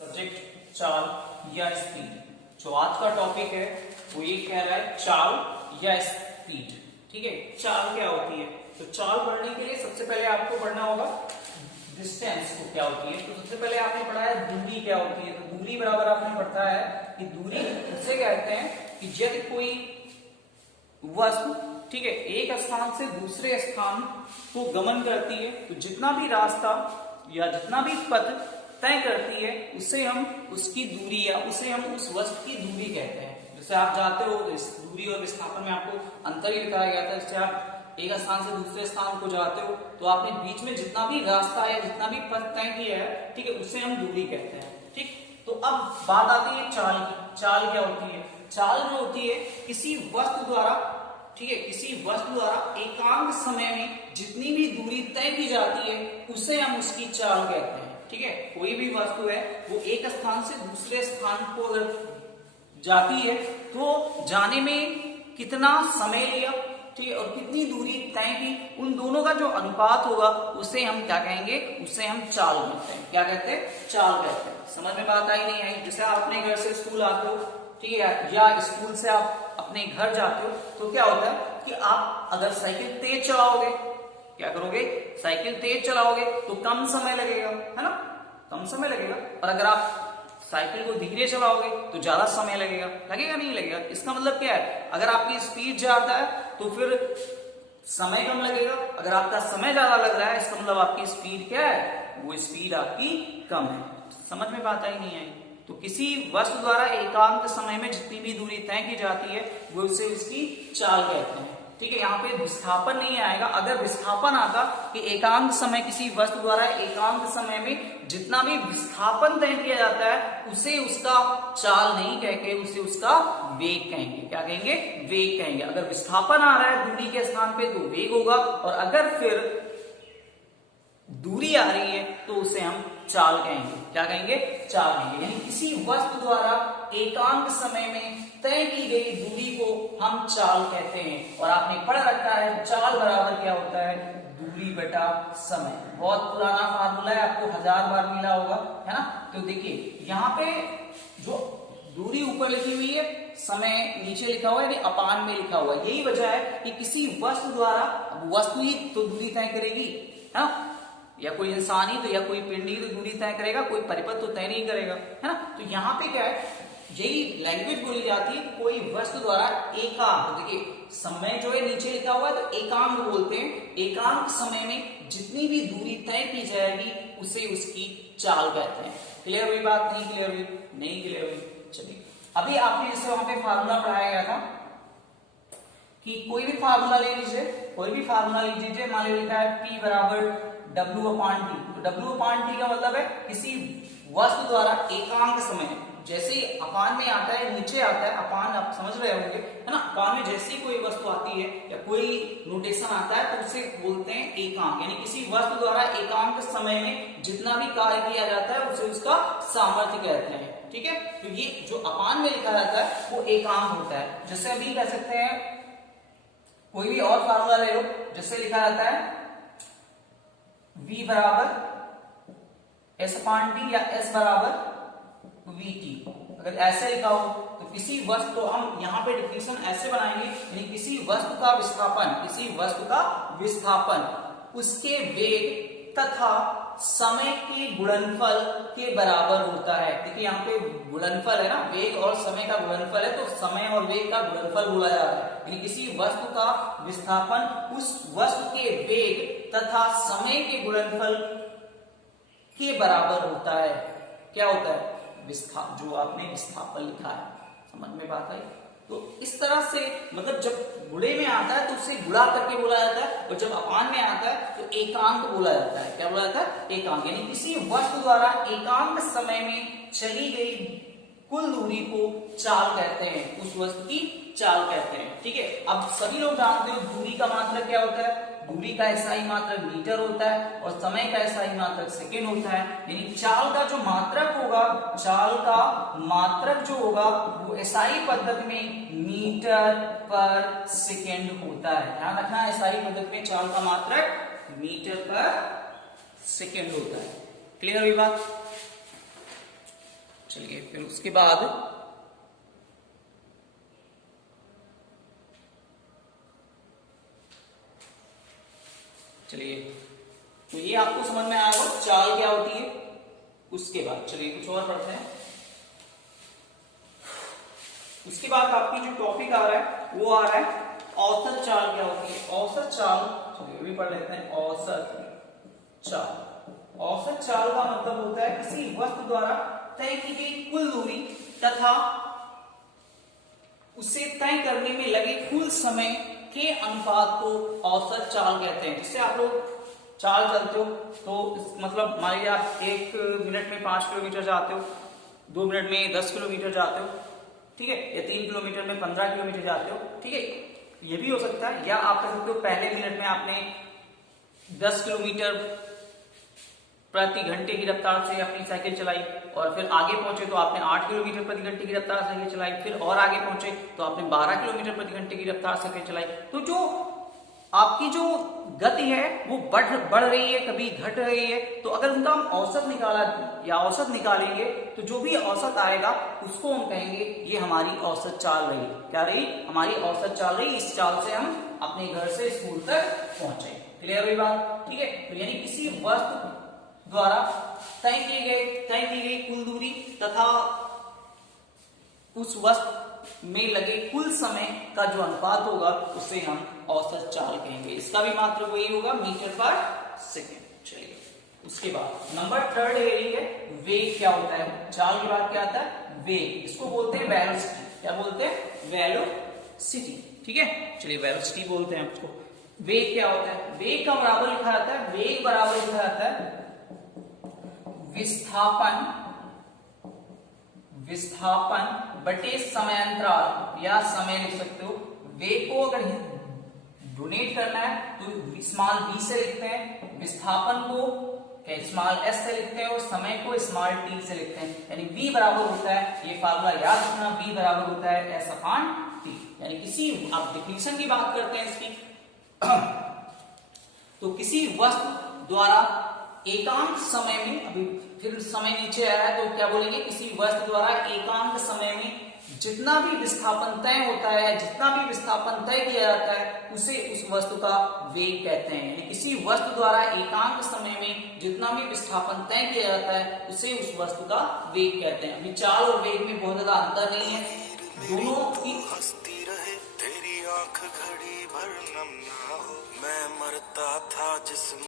Subject चाल या speed. जो आज का टॉपिक है वो ये कह रहा है चाल या स्पीड। ठीक है, चाल क्या होती है? तो चाल पढ़ने के लिए सबसे पहले आपको पढ़ना होगा डिस्टेंस को क्या होती है। तो सबसे पहले आपने पढ़ा है दूरी क्या होती है। तो दूरी बराबर आपने पढ़ा है कि दूरी उसे कहते हैं कि यदि कोई वस्तु, ठीक है, एक स्थान से दूसरे स्थान को गमन करती है तो जितना भी रास्ता या जितना भी पथ तय करती है उसे हम उसकी दूरी या उसे हम उस वस्तु की दूरी कहते हैं। जैसे आप जाते हो, इस दूरी और विस्थापन में आपको अंतर ही बताया गया था। जैसे आप एक स्थान से दूसरे स्थान को जाते हो तो आपने बीच में जितना भी रास्ता या जितना भी पथ तय किया है, ठीक है, उसे हम दूरी कहते हैं। ठीक, तो अब बात आती है चाल की। चाल क्या होती है? चाल जो होती है किसी वस्तु द्वारा, ठीक है, किसी वस्तु द्वारा एकांक समय में जितनी भी दूरी तय की जाती है उसे हम उसकी चाल कहते हैं। ठीक है, कोई भी वस्तु है वो एक स्थान से दूसरे स्थान को अगर जाती है तो जाने में कितना समय लिया, ठीक है, और कितनी दूरी तय की, उन दोनों का जो अनुपात होगा उसे हम क्या कहेंगे? उसे हम चाल कहते हैं। क्या कहते हैं? चाल कहते हैं। समझ में बात आई नहीं आई? जैसे आप अपने घर से स्कूल आते हो, ठीक है, या स्कूल से आप अपने घर जाते हो तो क्या होता है कि आप अगर साइकिल तेज चलाओगे, क्या करोगे? साइकिल तेज चलाओगे तो कम समय लगेगा, है ना, कम समय लगेगा। और अगर आप साइकिल को धीरे चलाओगे तो ज्यादा समय लगेगा। लगेगा नहीं लगेगा? इसका मतलब क्या है? अगर आपकी स्पीड ज्यादा है तो फिर समय कम लगेगा। अगर आपका समय ज्यादा लग रहा है इसका मतलब आपकी स्पीड क्या है? वो स्पीड आपकी कम है। समझ में बात आई नहीं आई? तो किसी वस्तु द्वारा एकांक समय में जितनी भी दूरी तय की जाती है वो उसे उसकी चाल कहते हैं। ठीक है, यहाँ पे विस्थापन नहीं आएगा। अगर विस्थापन आता कि एकांक समय, किसी वस्तु द्वारा एकांक समय में जितना भी विस्थापन तय किया जाता है उसे उसका चाल नहीं कहेंगे, उसे उसका वेग कहेंगे। क्या कहेंगे? वेग कहेंगे। अगर विस्थापन आ रहा है दूरी के स्थान पे तो वेग होगा, और अगर फिर दूरी आ रही है तो उसे हम चाल कहेंगे। क्या कहेंगे? चाल कहेंगे। यानी किसी वस्तु द्वारा एकांक समय में तय की गई दूरी को हम चाल कहते हैं। और आपने पढ़ रखा है चाल बराबर क्या होता है? दूरी बटा समय। बहुत पुराना फार्मूला है, आपको 1000 बार मिला होगा, है ना। तो देखिए यहाँ पे जो दूरी ऊपर लिखी हुई है, समय नीचे लिखा हुआ है, यानी अपान में लिखा हुआ है। यही वजह है कि किसी वस्तु द्वारा, वस्तु ही तो दूरी तय करेगी, है ना, या कोई इंसान ही तो, या कोई पिंड ही तो दूरी तय करेगा, कोई परिपथ तो तय नहीं करेगा, है ना। तो यहाँ पे क्या है, यही लैंग्वेज बोली जाती है, कोई वस्तु द्वारा एकांक, देखिए समय जो है नीचे लिखा हुआ है तो एकांक बोलते हैं। एकांक समय में जितनी भी दूरी तय की जाएगी उसे उसकी चाल कहते हैं। क्लियर हुई बात? नहीं क्लियर हुई? नहीं क्लियर हुई? चलिए, अभी आपने जैसे वहां पे फार्मूला पढ़ाया गया था कि कोई भी फार्मूला ले लीजिए, कोई भी फार्मूला ले लीजिए, मान लीजिए लिखा है P बराबर W/T। तो W/T का मतलब है किसी वस्तु द्वारा एकांक समय, जैसे ही अपान में आता है, नीचे आता है अपान, आप समझ रहे होंगे, है ना। अपान में जैसे ही कोई वस्तु आती है या कोई नोटेशन आता है तो उसे बोलते हैं एकांक। यानी किसी वस्तु द्वारा एकांक समय में जितना भी कार्य किया जाता है उसे उसका सामर्थ्य कहते हैं। ठीक है, तो ये जो अपान में लिखा जाता है वो एकांक होता है। जैसे अभी कह सकते हैं, कोई भी और फार्मूला ले लो, जिससे लिखा जाता है V बराबर S/T या S बराबर VT। अगर ऐसे लिखा हो तो किसी वस्तु, तो हम यहाँ पे डिफिनेशन ऐसे बनाएंगे, यानी किसी वस्तु का विस्थापन, किसी वस्तु का विस्थापन उसके वेग तथा समय के गुणनफल के बराबर होता है। देखिए यहाँ पे गुणनफल है ना, वेग और समय का गुणनफल है, तो समय और वेग का गुणनफल बोला जा रहा है। यानी किसी वस्तु का विस्थापन उस वस्तु के वेग तथा समय के गुणनफल के बराबर होता है। क्या होता है? जो आपने विस्थापन लिखा है। समझ में बात आई? तो इस तरह से, मतलब जब गुणे में आता है तो उसे गुणा करके बोला जाता है, और जब अपान में आता है तो एकांक बोला जाता है। क्या बोला जाता है? एकांक। यानी किसी वस्तु द्वारा एकांक समय में चली गई कुल दूरी को चाल कहते हैं, उस वस्तु की चाल कहते हैं। ठीक है, अब सभी लोग जानते हो दूरी का मात्रक क्या होता है। दूरी का SI मात्रक मीटर होता है और समय का SI मात्रक सेकेंड होता है। यानी चाल का जो मात्रक होगा, चाल का मात्रक जो होगा वो SI पद्धति में मीटर पर सेकेंड होता है। ध्यान रखना, SI पद्धति में चाल का मात्रक मीटर पर सेकेंड होता है। क्लियर हुई बात? चलिए फिर उसके बाद चलिए तो ये आपको समझ में आया होगा चाल क्या होती है। उसके बाद चलिए कुछ और पढ़ते हैं। उसके बाद आपकी जो टॉपिक आ रहा है वो आ रहा है औसत चाल क्या होती है। औसत चाल चलिए अभी पढ़ लेते हैं। औसत चाल, औसत चाल का मतलब होता है किसी वस्तु द्वारा तय की गई कुल दूरी तथा उसे तय करने में लगे कुल समय के अनुपात को औसत चाल कहते हैं। जिससे आप लोग चाल चलते हो तो मतलब मान लीजिए आप 1 मिनट में 5 किलोमीटर जाते हो, 2 मिनट में 10 किलोमीटर जाते हो, ठीक है, या 3 किलोमीटर में 15 किलोमीटर जाते हो, ठीक है, ये भी हो सकता है। या आप कह सकते हो पहले मिनट में आपने 10 किलोमीटर प्रति घंटे की रफ्तार से अपनी साइकिल चलाई और फिर आगे पहुंचे तो आपने 8 किलोमीटर प्रति घंटे की रफ्तार से साइकिल चलाई, फिर और आगे पहुंचे तो आपने 12 किलोमीटर प्रति घंटे की रफ्तार से साइकिल चलाई। तो जो आपकी जो गति है वो बढ़ रही है, कभी घट रही है। तो अगर उनका हम औसत निकाला या औसत निकालेंगे तो जो भी औसत आएगा उसको हम कहेंगे ये हमारी औसत चाल रही। क्या रही? हमारी औसत चाल रही। इस चाल से हम अपने घर से स्कूल तक पहुंचे। क्लियर हुई बात? ठीक है। तो यानी किसी वस्तु द्वारा तय की गई कुल दूरी तथा उस वस्तु में लगे कुल समय का जो अनुपात होगा उसे हम औसत चाल कहेंगे। इसका भी मात्र वही होगा मीटर पर सेकेंड। चलिए उसके बाद नंबर 3 है वेग क्या होता है। चाल के बाद क्या आता है? वेग। इसको बोलते हैं वेलोसिटी। क्या बोलते हैं? वेलोसिटी। ठीक है, चलिए वेलोसिटी बोलते हैं उसको। वेग क्या होता है? वेग का बराबर लिखा जाता है, वेग बराबर लिखा जाता है विस्थापन बटे समयांतराल या समय लिख सकते हो। वेग को अगर डोनेट करना है तो स्मॉल v से लिखते हैं, विस्थापन को स्मॉल s से लिखते हैं और समय को स्मॉल t से लिखते हैं। यानी v बराबर होता है, ये फार्मूला याद रखना, v बराबर होता है s अपॉन t। यानी किसी आप डिफिनेशन की बात करते हैं इसकी तो किसी वस्तु द्वारा एकांक समय में, अभी फिर समय नीचे आया है तो क्या बोलेंगे? किसी वस्तु द्वारा एकांक समय में जितना भी विस्थापन तय होता है, जितना भी विस्थापन तय किया जाता है उसे उस वस्तु का वेग कहते हैं। यानी किसी वस्तु द्वारा एकांक समय में जितना भी विस्थापन तय किया जाता है उसे उस वस्तु का वेग कहते हैं। अभी चाल और वेग में बहुत ज्यादा अंतर नहीं है, दोनों की हंसती रहे तेरी आंख घड़ी भर नम ना हो। मैं मरता था जिस